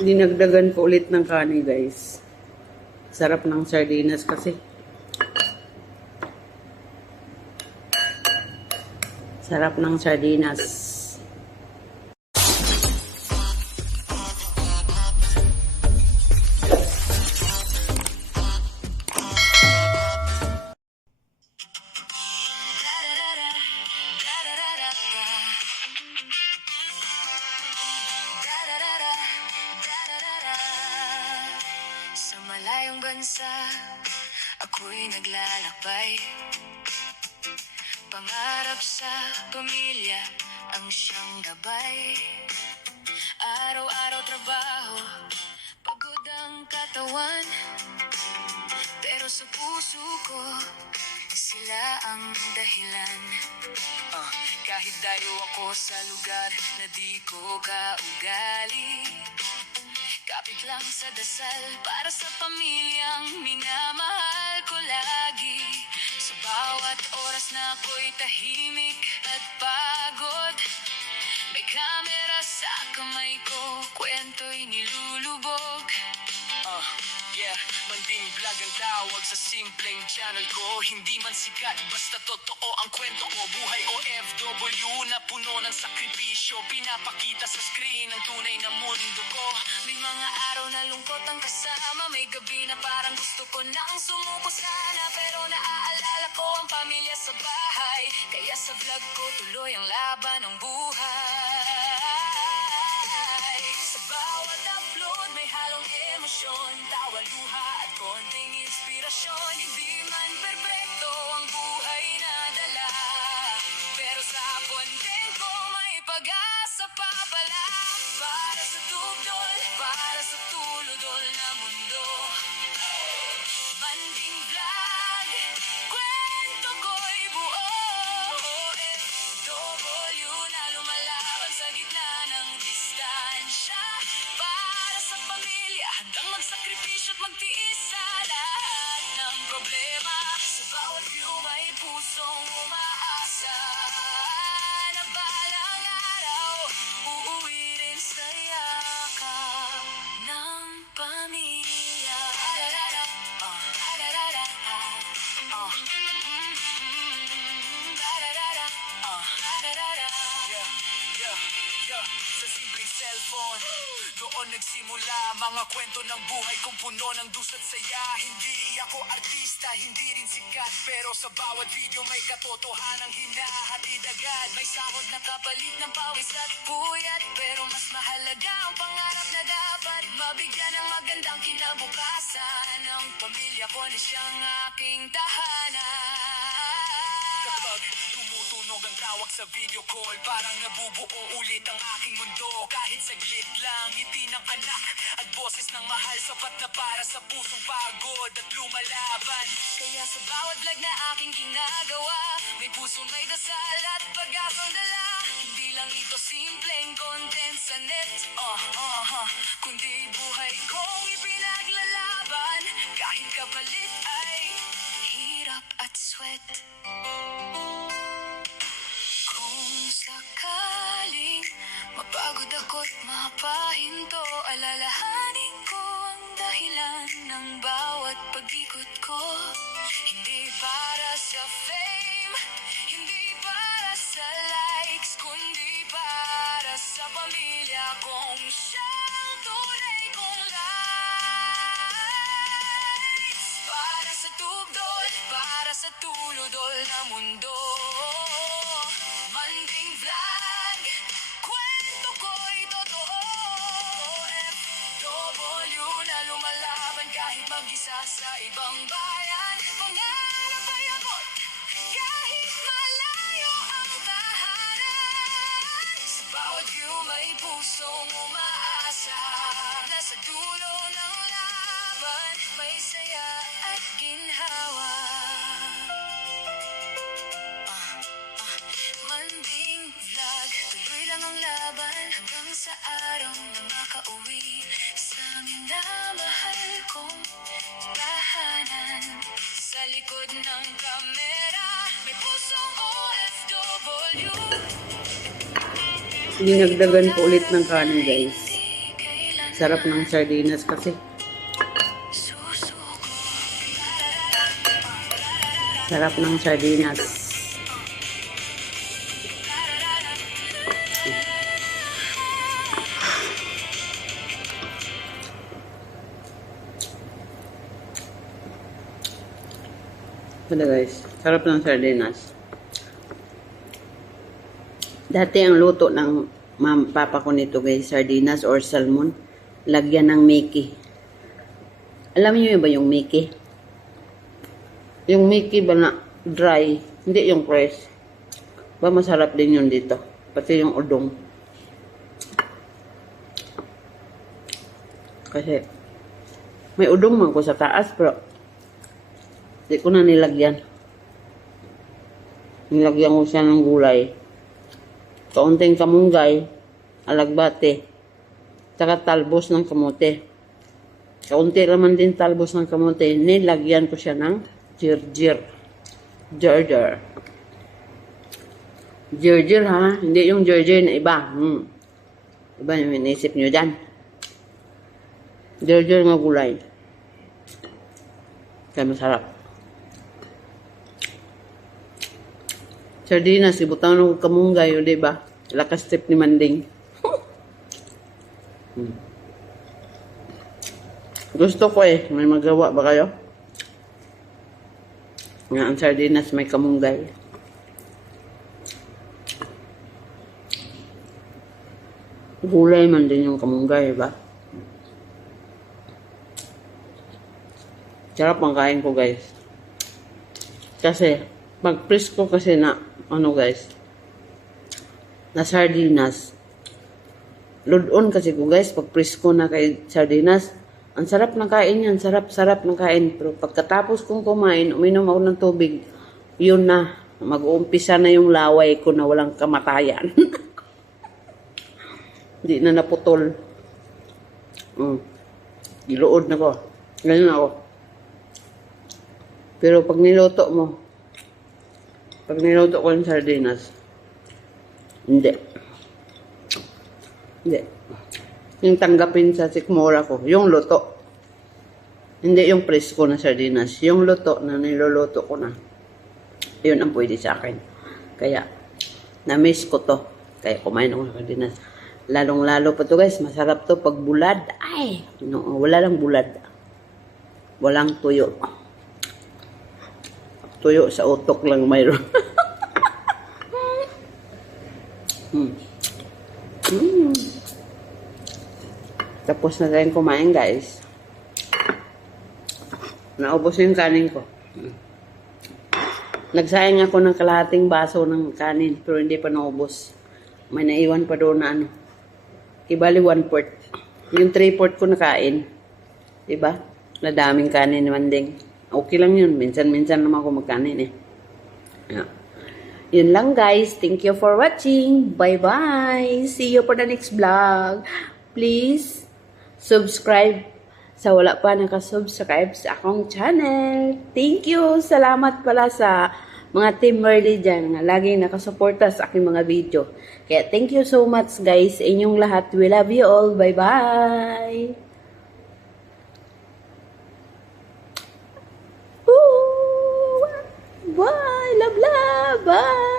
Dinagdagan ko ulit ng kanin, guys. Sarap ng sardinas kasi. Sarap ng sardinas. Sa malayong bansa, ako'y naglalakbay. Pangarap sa pamilya ang siyang gabay. Araw-araw trabaho, pagod ang katawan, pero sa puso ko, sila ang dahilan. Kahit dayo ako sa lugar na di ko kaugali, kapit lang sa dasal para sa pamilyang minamahal ko lagi. Sa bawat oras na ako'y tahimik at pagod, may kamera sa kamay ko, kwento'y nilulubog. Manding vlog ang tawag sa simpleng channel ko. Hindi man sikat, basta totoo ang kwento ko. Buhay OFW na puno ng sakripisyo, pinapakita sa screen ang tunay na mundo ko. May mga araw na lungkot ang kasama, may gabi na parang gusto ko nang sumuko sana, pero naaalala ko ang pamilya sa bahay. Kaya sa vlog ko tuloy ang laban ng buhay. Sa bawat upload may halong emosyon, tawa, luha at konting inspirasyon. Hindi man perpekto ang buhay na dala, pero sa konting ko may pag-asa pa pala. Para sa tugdol, para sa tuludol na mundo. Manding vlog, kwento ko'y buo. OFW na lumalaban sa gitna ng distansya. Para sa pamilya, handang magsakripisyo at magtiis sa lahat ng problema. Sa bawat view may pusong umaasa na balang araw uuwi rin sa yakap ng pamilya. Sa simpleng cellphone, doon nagsimula mga kwento ng buhay kong puno ng dusat saya. Hindi ako artista, hindi rin sikat, pero sa bawat video may katotohanang hinahatid agad. May sahod na kapalit ng pawis at puyat, pero mas mahalaga ang pangarap na dapat mabigyan ng magandang kinabukasan. Ang pamilya ko na siyang aking tahanan. Kapag tumutunog ang tawag sa video call, parang nabubuo ulit ang aking mundo. Kahit saglit lang, ngiti ng anak at boses ng mahal, sapat na para sa pusong pagod at lumalaban. Kaya sa bawat vlog na aking ginagawa, may pusong may dasal at pag-asang dala. Hindi lang ito simpleng content sa net, kundi buhay kong ipinaglalaban. Kahit kapalit ay hirap at sweat. Kung sakaling mapagod ako't mapahinto, alalahanin ko ang dahilan ng bawat pag-ikot ko. Hindi para sa fame, hindi para sa likes, kundi para sa pamilya kong siyang tunay kong lights. Para sa tugdol, para sa tuludol na mundo. Manding vlog, kwento ko'y totoo. OFW na lumalaban kahit mag-isa sa ibang bayan. Pangarap ay abot kahit malayo ang tahanan. Sa bawat view may pusong umaasa, nasa dulo ng laban may saya at ginhawa. Manding vlog, tuloy lang ang laban hanggang sa araw na makauwi sa minamahal kong tahanan. Sa likod ng kamera, may pusong OFW. Dinagdagan ko ulit ng kanin, guys. Sarap ng sardinas kasi. Sarap ng sardinas. Ito guys, sarap ng sardinas. Dati ang luto ng papa ko nito guys, sardinas or salmon, lagyan ng Mickey. Alam niyo ba yung Mickey? Yung Mickey ba na dry, hindi yung fresh. Ba masarap din yun dito. Pati yung udong. Kasi may udong man ko sa taas pero di ko na nilagyan. Nilagyan ko siya ng gulay. Kaunting kamunggay, alagbate, saka talbos ng kamote. Kaunti naman din talbos ng kamote, nilagyan ko siya ng jirjir. Jirjir. Jirjir ha, hindi yung jirjir na iba. Iba yung inisip nyo dyan. Jirjir nga gulay. Kaya masarap. Sardinas, ibutang ng kamunggay, di ba? Lakas tip ni Manding. Gusto ko may magawa ba kayo? Nga ang sardinas may kamunggay. Gulay man din yung kamunggay, ba? Sarap ang kain ko, guys. Kasi, pag-presko kasi na, guys, na sardinas. Load-on kasi ko, guys, pag-presko na kay sardinas. Ang sarap ng kain yan, sarap ng kain. Pero pagkatapos kong kumain, uminom ako ng tubig, yun na, mag-uumpisa na yung laway ko na walang kamatayan. Hindi na naputol. Iluod na ko. Ganyan ako. Pero pag niluto ko yung sardinas, hindi. Yung tanggapin sa sikmura ko, yung luto. Hindi yung presko na sardinas. Yung luto na niluluto ko na. Yun ang pwede sa akin. Kaya, na-miss ko to. Kaya kumain ako ng sardinas. Lalong-lalo pa to guys, masarap to pag bulad. Ay, no, wala lang bulad. Walang tuyo. Tuyo sa utok lang mayroon. Tapos na tayong kumain guys. Naubos yung kanin ko. Nagsayang ako ng kalahating baso ng kanin pero hindi pa naubos. May naiwan pa doon na ibali 1/4. Yung 3/4 ko nakain. Diba? Nadaming kanin naman din. Okay lang yun. Minsan-minsan naman ako magkanin Yeah. Yun lang guys. Thank you for watching. Bye-bye. See you for the next vlog. Please subscribe sa wala pa nakasubscribe sa akong channel. Thank you. Salamat pala sa mga Team Merly dyan na laging nakasuporta sa aking mga video. Kaya thank you so much guys. Inyong lahat. We love you all. Bye-bye. Bye. Love, love. Bye.